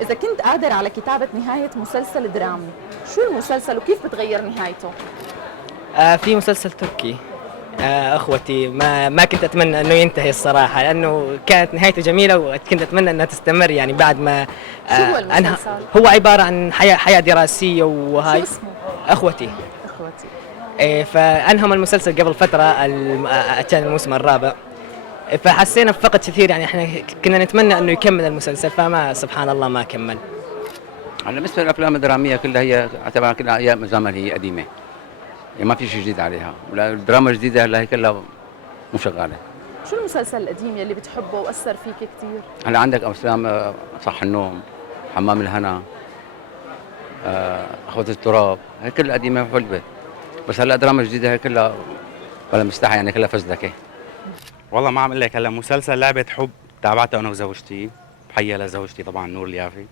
إذا كنت قادر على كتابة نهاية مسلسل درامي، شو المسلسل وكيف بتغير نهايته؟ في مسلسل تركي. اخوتي ما كنت اتمنى انه ينتهي الصراحه، لانه كانت نهايته جميله وكنت اتمنى انها تستمر يعني بعد ما شو هو انهى. المسلسل؟ هو عباره عن حياه دراسيه وهاي. شو اسمه؟ اخوتي. إخوتي. فانهم المسلسل قبل فتره كان الموسم الرابع، فحسينا بفقد كثير يعني. احنا كنا نتمنى انه يكمل المسلسل، فما سبحان الله ما كمل. أنا بالنسبة للأفلام الدرامية كلها هي أعتبرها كلها أيام زمان، هي قديمة، يعني ما في شيء جديد عليها، ولا الدراما الجديدة هلا هي كلها مو شغالة. شو المسلسل القديم يلي بتحبه وأثر فيك كثير؟ هلا عندك أفلام صح النوم، حمام الهنا، أخوة التراب، هي كلها قديمة وحلوة. بس هلا الدراما الجديدة هي كلها ولا مستحي، يعني كلها فزلكة. والله ما عم اقول لك، هلا مسلسل لعبة حب تابعته انا وزوجتي، بحية لزوجتي طبعا نور اليافي.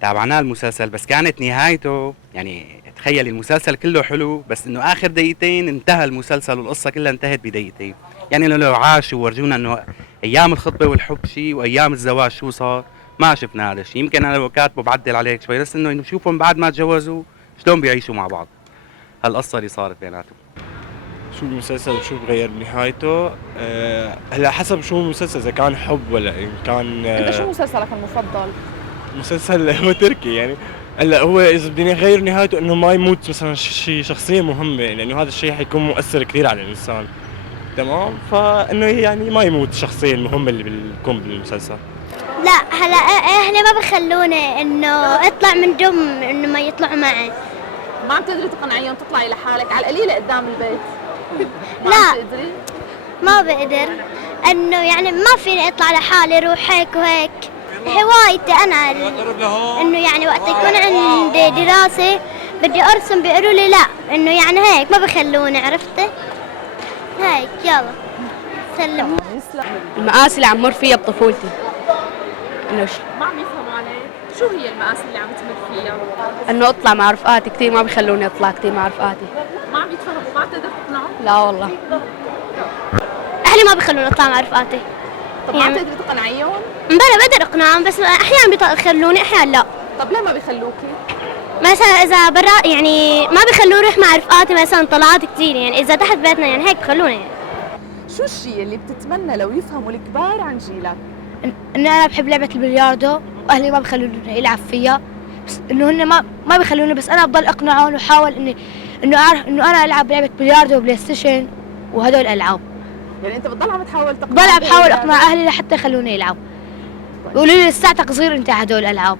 تابعناه المسلسل، بس كانت نهايته يعني تخيلي المسلسل كله حلو، بس انه اخر دقيقتين انتهى المسلسل والقصة كلها انتهت بدقيقتين. يعني لو عاشوا ورجونا انه ايام الخطبة والحب شيء وايام الزواج شو صار، ما شفنا هذا الشيء. يمكن انا لو كاتبه بعدل عليك شوي، بس انه نشوفهم بعد ما تجوزوا شلون بيعيشوا مع بعض، هالقصة اللي صارت بيناتهم. شو المسلسل وشو بغير نهايته؟ هلا حسب شو المسلسل، اذا كان حب ولا ان كان أنت شو مسلسلك المفضل؟ مسلسل هو تركي يعني. هلا هو اذا بدنا نغير نهايته انه ما يموت مثلا شي شخصيه مهمه، لانه هذا الشيء حيكون مؤثر كثير على الانسان، تمام؟ فانه يعني ما يموت الشخصيه المهمه اللي بتكون بالمسلسل. لا هلا اهلي ما بخلوني انه اطلع من دم انه ما يطلعوا معي. ما عم تقدري تقنعيهم تطلعي لحالك على القليلة قدام البيت؟ ما لا. عم تقدري؟ ما بقدر انه يعني ما فيني اطلع لحالي روح هيك وهيك. هوايتي انا انه يعني وقت يكون عندي دراسة بدي ارسم بيقولوا لي لا، انه يعني هيك ما بخلوني، عرفتي؟ هيك يلا سلم. المآسي اللي عم مر فيها بطفولتي. انه ما عم يفهموا عليك، شو هي المآسي اللي عم تمر فيها؟ انه اطلع مع رفقاتي كثير، ما بيخلوني اطلع كثير مع رفقاتي. ما عم يتفهموا، ما عم تقدر تقنعهم؟ لا والله. اهلي ما بخلوني اطلع مع رفقاتي. طب ما عم تقدري تقنعيهم؟ بلا بقدر اقنعهم، بس احيانا بيخلوني احيانا لا. طب ليه ما بيخلوكي؟ مثلا اذا برا يعني ما بخلوني اروح مع رفقاتي مثلا طلعات كثير، يعني اذا تحت بيتنا يعني هيك بخلوني يعني. شو الشيء اللي بتتمنى لو يفهموا الكبار عن جيلك؟ ان انا بحب لعبة البلياردو واهلي ما بخلوني العب فيها، بس انه هن ما بخلوني، بس انا بضل اقنعهم وحاول انه اعرف انه انا العب لعبة بلياردو وبلاي ستيشن وهدول الالعاب. يعني انت بتضل عم تحاول تقنع؟ بحاول اقنع اهلي لحتى يخلوني العب. يقولوا لي لساتك صغير انت على هدول الالعاب.